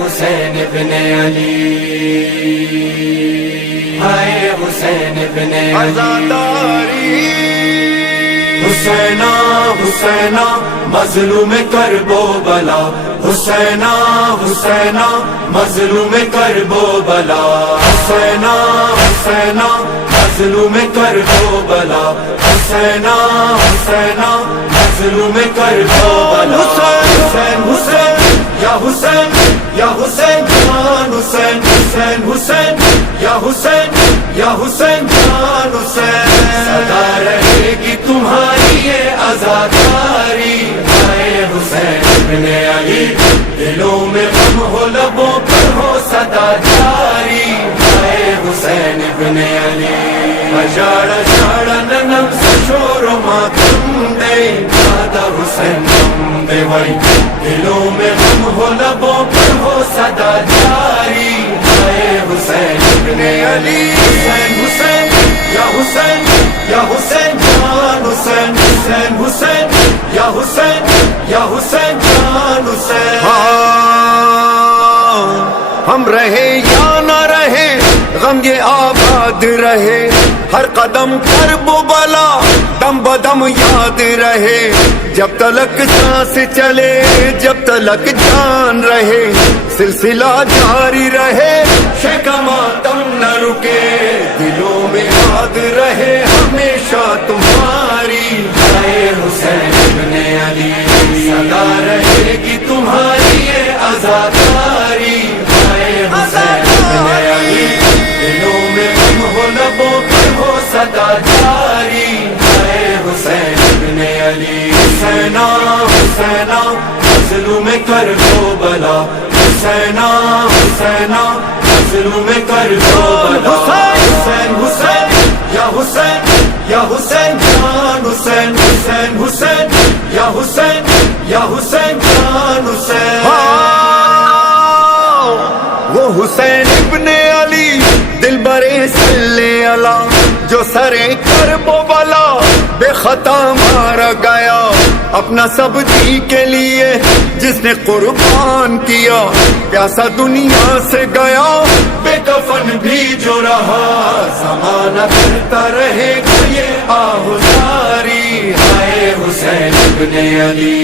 حسین ابن علی، ہائے حسین ابن علی، حسینہ حسینہ مظلوم کرب و بلا، حسینہ حسینہ مظلوم کرب و بلا، حسینہ حسینہ مظلوم کرب و بلا، حسینہ حسینہ مظلوم کرب و بلا، حسین حسین یا حسین یا حسین جان حسین، حسین حسین یا حسین یا حسین جان حسین، سدا رہے گی تمہاری یہ عزاداری، ہائے حسین ابن علی، دلوں میں غم ہو لبوں پر ہو صدا جاری، ہائے حسین ابن علی، اشاڑا شاڑا ننم سے شور و ماتم دے، دادا حسین غم دے وئی، دلوں میں غم ہو لبوں پر ہو صدا جاری، ہائے حسین ابن علی، حسین حسین یا حسین یا حسین جان حسین، حسین حسین یا حسین یا حسین جان حسین، ہم رہے یا نہ رہے غم یہ آباد رہے، ہر قدم کرب و بلا دم بدم یاد رہے، جب تلک سانس چلے جب تلک جان رہے، سلسلہ جاری رہے، شیخ ماتم نہ رکے، دلوں میں یاد رہے ہمیشہ تمہاری، ہائے حسین ابن علی، سدا رہے گی تمہاری یہ عزاداری، ہائے حسین ابن علی، دلوں میں غم ہو لبوں پر ہو صدا جاری، ہائے حسین ابن علی، حسینہ حسینہ مظلوم کرب و بلا، حسینہ حسینہ مظلوم کرب و بلا، حسین حسین یا حسین یا حسین جان حسین، حسین حسین یا حسین یا حسین جان حسین، وہ حسین ابن علی دل برے صلی اللہ، جو سرے کرب و بلا بے خطا مارا گیا، اپنا سب دی کے لیے جس نے قربان کیا، پیاسا دنیا سے گیا بے کفن بھی جو رہا، زمانہ کرتا رہے گا یہ آہوزاری، ہائے حسین ابن علی،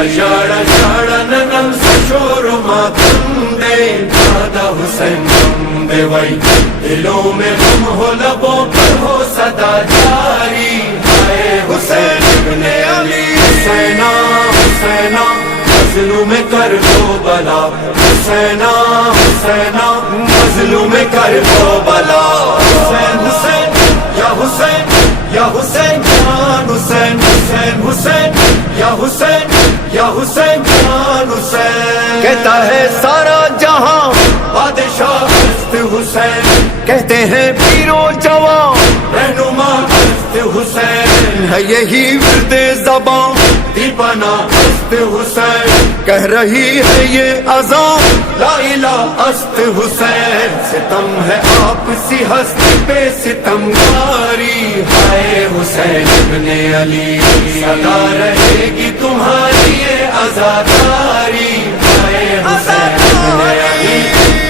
اشاڑا شاڑا ننم سے شور و ماتم دے، دادا حسین غم دے وئی، دلوں میں غم ہو لبوں پر ہو صدا جاری، ہائے حسین ابن علی، حسینہ حسینہ مظلوم کرب و بلا، حسینہ حسینہ مظلوم کرب و بلا، حسین حسین یا حسین یا حسین جان حسین، حسین حسین یا حسین یا حسین جان حسین، کہتا ہے سارا جہاں بادشاہ ہست حسین، کہتے ہیں پیر و جوان رہنما ہست حسین، ہے یہی ورد زبان دیپنا ہست حسین، کہہ رہی ہے یہ اذان لا الہ است حسین، ستم ہے آپ سی ہستی پہ ستم گاری، ہائے حسین ابن علی، سدا رہے گی تمہاری یہ عزاداری، ہائے حسین ابن علی،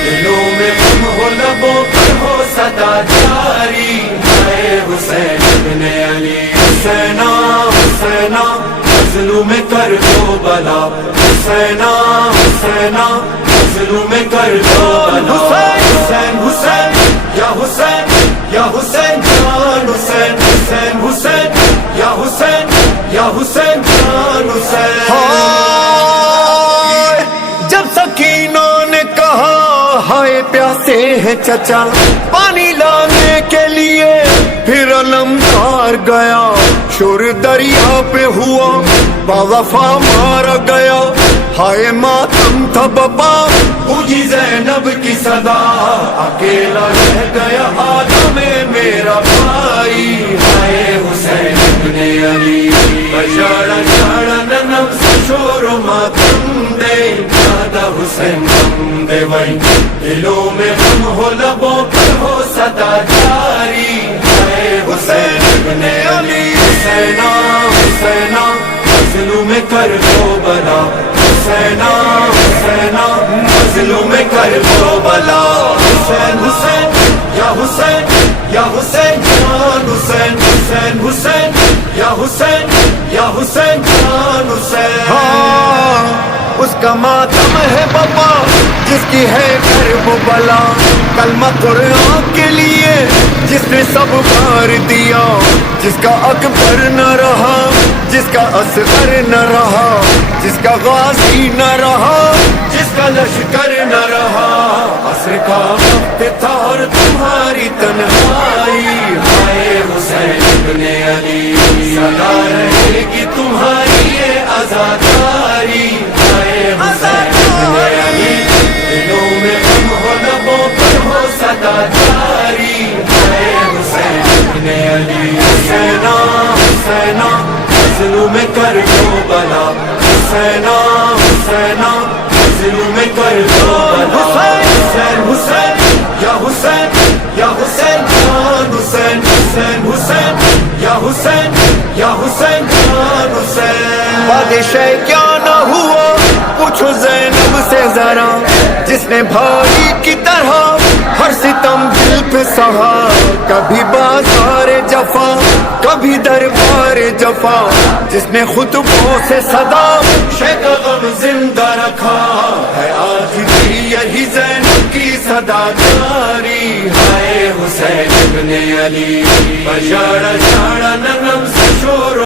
دلوں میں غم ہو لبوں پر ہو صدا جاری، ہائے حسین ابن علی، حسینہ حسینہ مظلوم کرب و بلا، حسینہ حسینہ مظلوم کرب و بلا، حسین حسین یا حسین یا حسین جان حسین، حسین حسین یا حسین یا حسین جان حسین، جب سکینہ نے کہا ہائے پیاسے ہیں چچا، پانی لانے کے لیے پھر علمدار گیا، شور دریا پہ ہوا باوفا مارا گیا، ہائے ماتم تھا بپا پوجی زینب کی صدا، اکیلا رہ گیا آدم میرا بھائی، ہائے حسین ابن علی، اشاڑا شاڑا ننم سے شور و ماتم دے، دادا حسین غم دے وئی، دلوں میں غم ہو لبوں پر ہو صدا جاری، ہائے حسین ابن علی، حسینہ حسینہ مظلوم کرب و بلا، حسینہ حسینہ مظلوم کربلا حسین حسین یا حسین یا حسین جان حسین حسین حسین یا حسین یا حسین جان حسین ہاں اس کا ماتم ہے بابا جس کی ہے کربلا کلمہ قرآن کے لیے جس نے سب بار دیا جس کا اکبر نہ رہا جس کا اصغر نہ رہا جس کا غازی نہ رہا جس کا لشکر نہ رہا عصر کا وقت تھا اور تمہاری تنہائی ہائے حسین ابن علی سدا رہے گی تمہاری یہ عزاداری ہائے حسین ابن علی دلوں میں غم ہو لبوں پر ہو صدا جاری ہائے حسین ابن علی حسینا حسینا مظلوم کربلا حسینا حسینا مظلوم کربلا حسین حسین یا حسین یا حسین جان حسین حسین حسین یا حسین یا حسین جان حسین بادشاہ کیا نہ ہوا پوچھو زینب سے ذرا جس نے بھائی کی طرح ہر ستم دل پہ سہا کبھی بازار جفا کبھی دربار جفا جس نے خطبوں سے صدا شیخ غم زندہ رکھا ہے آج بھی یہی زینب کی صدا جاری ہائے حسین ابن علی بشارہ شارہ نغم سے شور